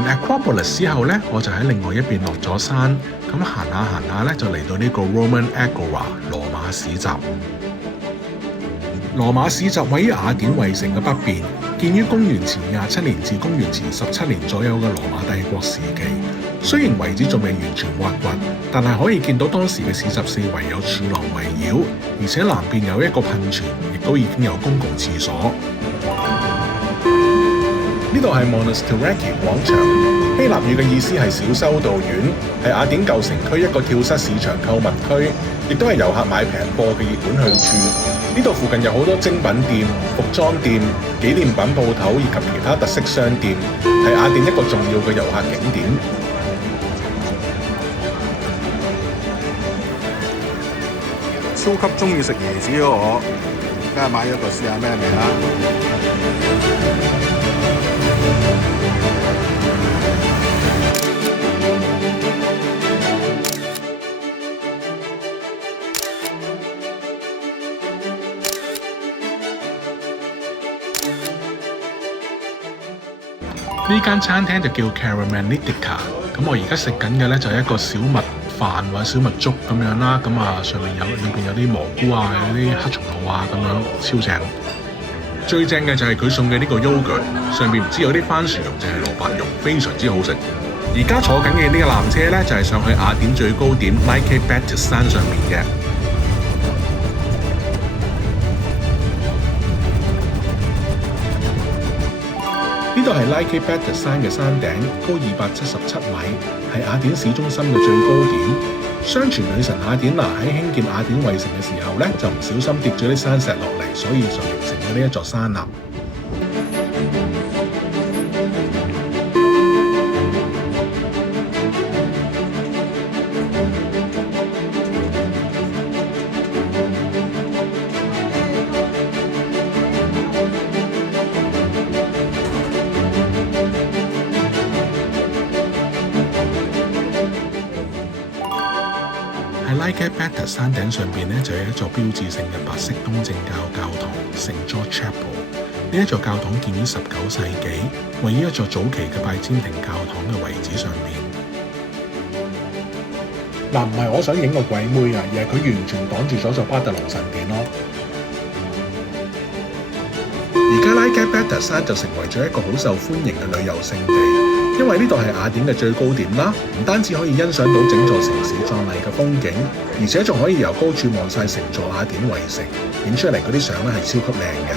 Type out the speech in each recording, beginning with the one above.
完 Acropolis 之後呢，我就喺另外一邊落咗山，咁行下呢，就嚟到呢個 Roman Agora 羅馬市集。羅馬市集位於雅典衛城嘅北邊，建於公元前27年至公元前17年左右嘅羅馬帝國時期。雖然遺址仲未完全挖掘，但係可以見到當時嘅市集四圍有柱廊圍繞，而且南邊有一個噴泉，亦都已經有公共廁所。呢度係 Monastiraki 廣場，希臘語嘅意思係小修道院，係雅典舊城區一個跳蚤市場購物區，亦都係遊客買平貨嘅熱門去處。呢度附近有好多精品店、服裝店、紀念品鋪頭以及其他特色商店，係雅典一個重要嘅遊客景點。超級中意食椰子嘅我，梗係買咗個試下咩味啦。呢間餐廳就叫 Karamanitika， 咁我而家食緊嘅呢，就係一個小麥飯或者小麥粥咁樣啦，咁上面裏邊有啲蘑菇啊，有啲黑松露啊咁樣，超正。最正嘅就係佢送嘅呢個 yogurt， 上面唔知有啲番薯蓉定係蘿蔔蓉，非常之好食。而家坐緊嘅呢個纜車呢，就係上去雅典最高點 Nike Batis 山上面嘅。呢度係 Nike Batis 山嘅山頂，高277米，係雅典市中心嘅最高點。相傳女神雅典娜喺興建雅典衛城嘅時候呢，就唔小心跌咗啲山石落嚟，所以就形成咗呢一座山啦。喺 Nike Batis 山頂上邊咧，就有一座標誌性嘅白色東正教教堂聖 George Chapel。呢一座教堂建於19世紀，位於一座早期嘅拜占庭教堂嘅遺址上面。唔係我想影個鬼妹啊，而係佢完全擋住咗座巴特農神殿咯。而家 Nike Batis 山就成為咗一個好受歡迎嘅旅遊勝地，因為呢度係雅典嘅最高點啦，唔單止可以欣賞到整座城市壯麗嘅風景，而且仲可以由高處望晒成座雅典衛城，影出嚟嗰啲相咧係超級靚嘅。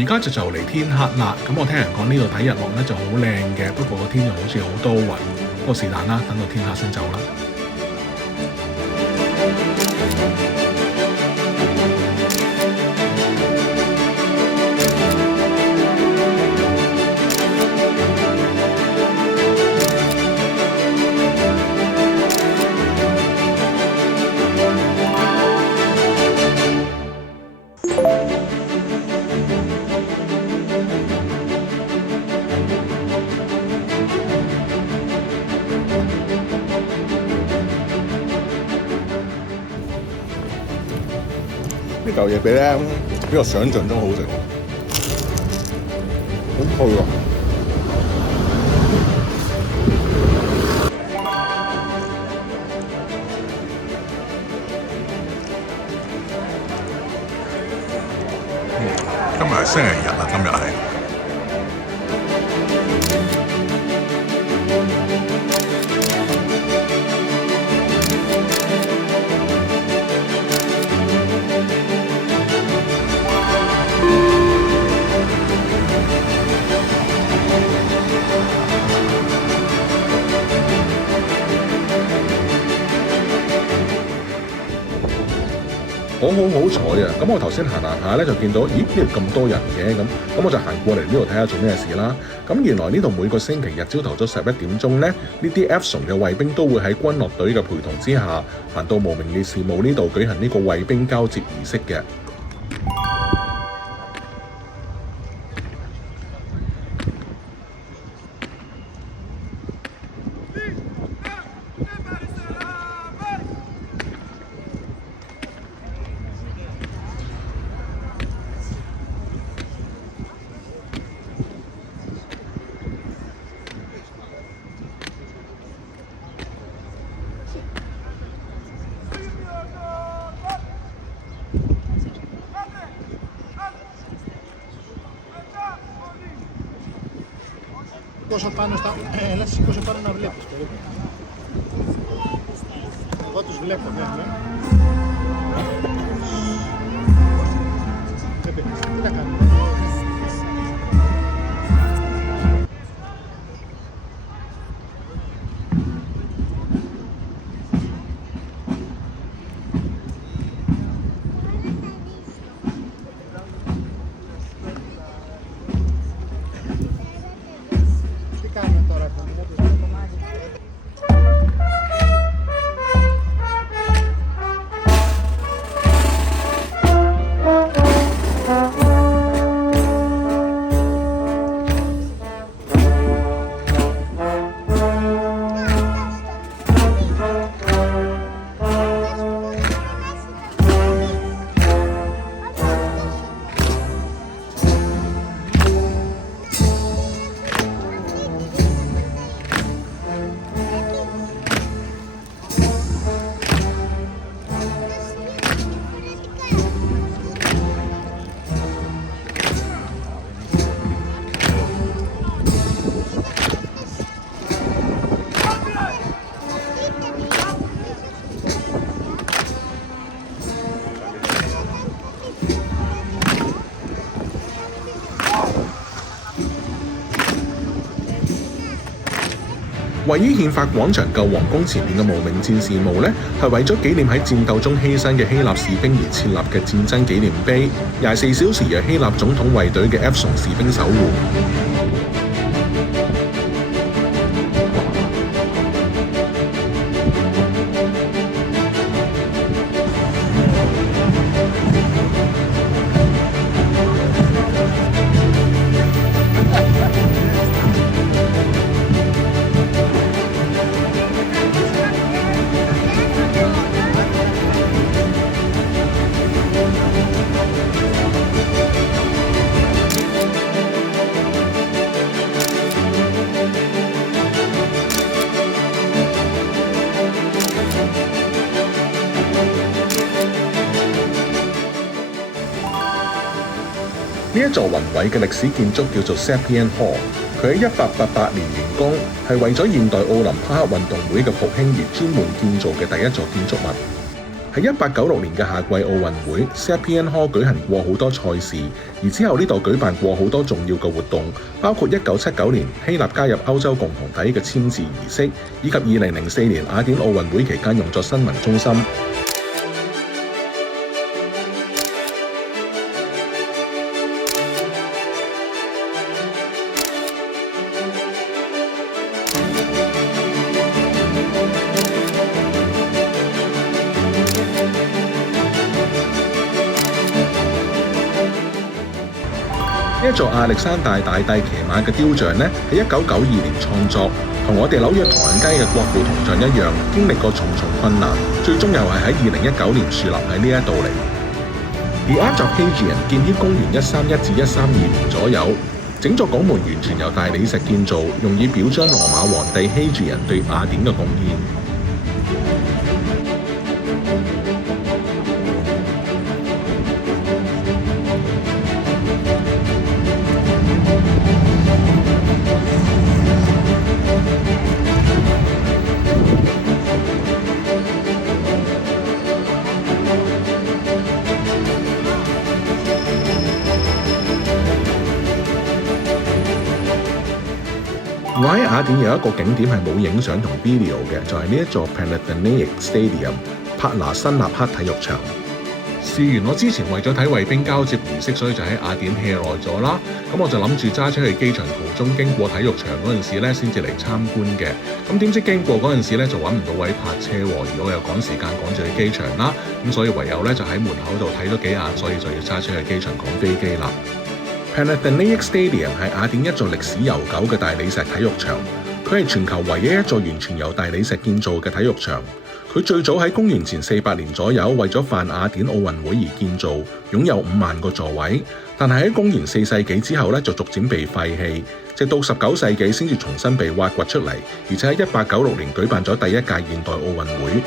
而家就嚟天黑啦，咁我聽人講呢度睇日落咧就好靚嘅，不過個天就好似好多雲，不過是但啦，等到天黑先走啦。呢嚿嘢比我想象中好食，好脆喎！今日係星期日啊，今日係。好好彩啊！咁我頭先行下咧，就見到咦呢度咁多人嘅咁我就行過嚟呢度睇下做咩事啦。咁原來呢度每個星期日朝頭早11點鐘咧，呢啲 Epsom 嘅衛兵都會喺軍樂隊嘅陪同之下，行到無名烈士墓呢度舉行呢個衛兵交接儀式嘅。Σηκώσω πάνω στα... Έλα, σηκώσω πάνω να βλέπεις. Εγώ τους βλέπω, ναι. Τι τα κάνουμε.位於憲法廣場舊皇宮前面嘅無名戰士墓呢，係為咗紀念喺戰鬥中犧牲嘅希臘士兵而設立嘅戰爭紀念碑，24小時由希臘總統衛隊嘅 Epsom 士兵守護。呢一座宏偉嘅歷史建築叫做 Sapien Hall， 佢喺1888年完工，係為咗現代奧林匹克運動會嘅復興而專門建造嘅第一座建築物。喺1896年嘅夏季奧運會 ，Sapien Hall 舉行過好多賽事，而之後呢度舉辦過好多重要嘅活動，包括1979年希臘加入歐洲共同體嘅簽字儀式，以及2004年雅典奧運會期間用作新聞中心。呢一座亞歷山大大帝騎馬嘅雕像呢，喺1992年創作，同我哋紐約唐人街嘅國父銅像一樣，經歷過重重困難，最終又係喺2019年樹立喺呢一度嚟。The Art of Hadrian 建於公元131至132年左右，整座拱門完全由大理石建造，用以表彰羅馬皇帝 Hadrian 對雅典嘅貢獻。我喺雅典有一個景點係冇影相同 video 嘅，就係呢一座 Panathinaike Stadium 帕拿辛納克體育場。試完我之前為咗睇衛兵交接儀式，所以就喺雅典 hea 耐咗啦。咁我就諗住揸車去機場途中經過體育場嗰陣時咧，先至嚟參觀嘅。咁點知經過嗰陣時咧就揾唔到位泊車喎，而我又趕時間趕住去機場啦。咁所以唯有咧就喺門口度睇咗幾眼，所以就要揸車去機場趕飛機啦。Panathinaikos Stadium 係雅典一座歷史悠久嘅大理石體育場，佢係全球唯一一座完全由大理石建造嘅體育場。佢最早喺公元前400年左右，為咗辦雅典奧運會而建造，擁有5萬個座位。但係喺公元4世紀之後咧，就逐漸被廢棄，直到19世紀先至重新被挖掘出嚟，而且喺1896年舉辦咗第一屆現代奧運會。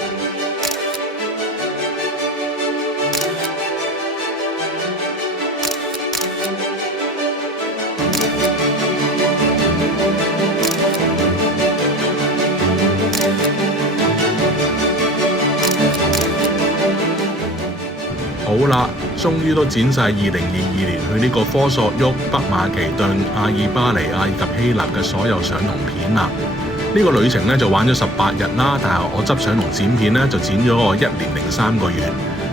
好啦，終於都剪晒2022年去呢個科索沃、北馬其頓、阿爾巴尼亞以及希臘嘅所有相同片啦。呢個旅程咧就玩咗18日啦，但係我執相同剪片咧就剪咗我1年0.3個月，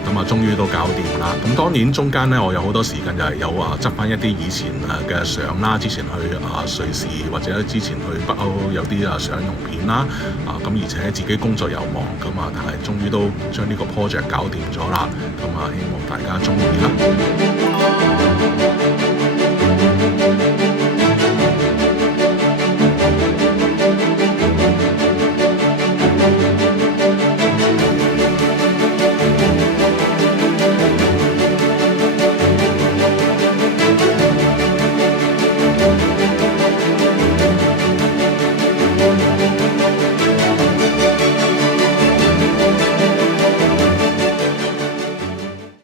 咁啊終於都搞掂啦。咁當然中間咧我有好多時間就係有執翻一啲以前嘅相啦，之前去瑞士或者之前去北歐有啲相同片啦，咁而且自己工作又忙，咁但係終於都將呢個 project 搞掂咗啦，咁希望大家中意啦。